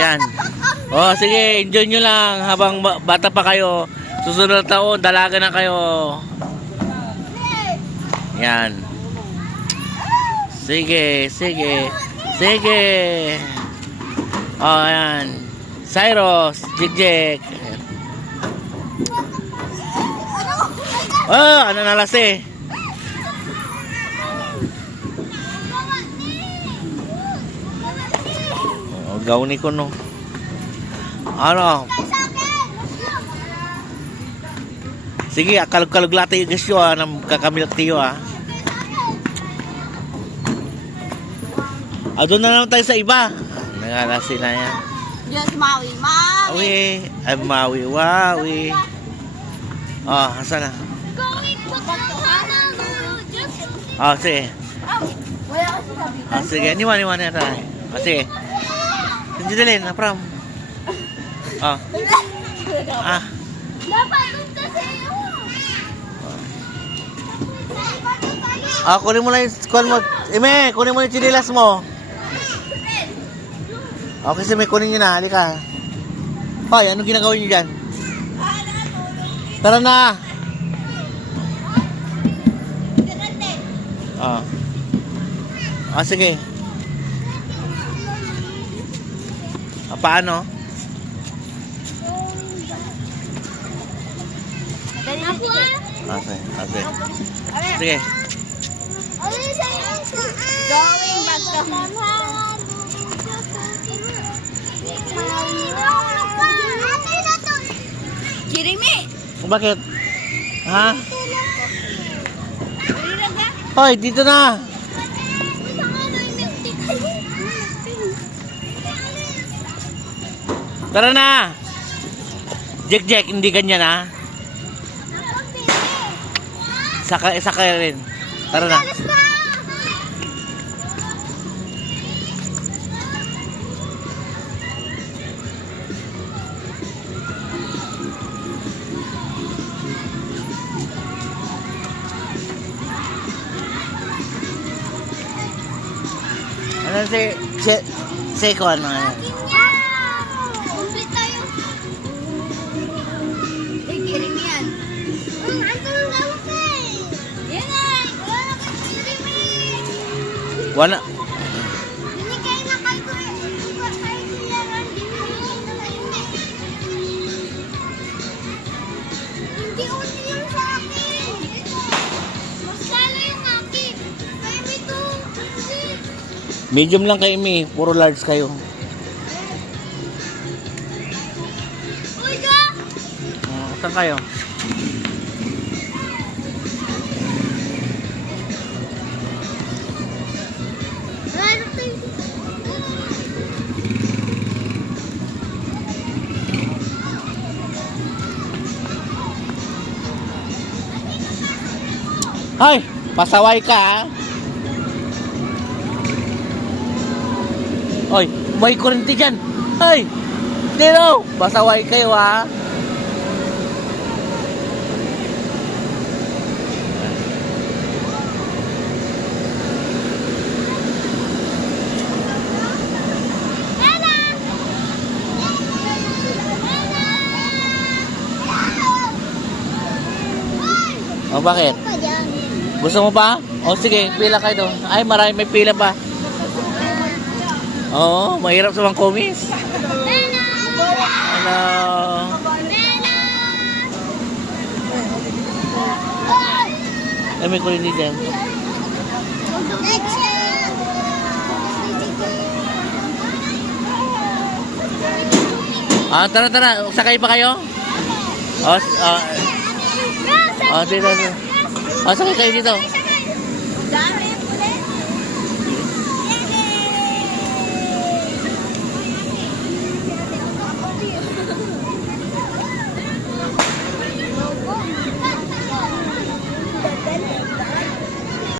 Yan. Oh, sige, enjoy nyo lang habang bata pa kayo. Susunod na taon, dalaga na kayo. Yan. Sige, sige. Sige. Oh, yan. Cyrus, Jigjek. Oh, ano nalas eh. Oh, gawin ko no. Ano? Sige, kalog-kalog lahat yung gasyo ng kakamilat tiyo doon na naman tayo sa iba. Nangalasi na yan. Diyos, Maui, Maui. Ay, Maui, Wawi. Oh, asa na? Oh, sige. Wala kasi sabi. Oh, sige, niwan na tayo. Oh, sige. Hindi dalhin, napram. Oh. Ah. Dapat doon kasi Ah, kunin mo na yung kunin mo. Ime, kunin mo yung chinilas mo. Okay, sige, kunin nyo na. Halika. Hoy, anong ginagawa nyo dyan? Tara na. Oh. Ah, sige. Ah, paano? Okay. Sige. Going back to Jeremy! Bakit? Ha? Hoy, dito na. Tara na. Jack, hindi ganyan ha. Saka rin. Tara na. Ano si ko ano yan? Wala. Medium lang kayo, Mi. Puro large kayo. Saan kayo? Hay! Pasaway ka, ha? Oy, may kurente dyan. Ay! Dino! Pasaway kayo, ha? O, bakit? Gusto mo pa? O, sige, pila kayo doon. Ay, marami, may pila pa. Oo, mahirap sa mga komis. Hello. Ay, may kulinig dyan. Ah, tara. Sakay pa kayo? Dito. Sakay kayo dito.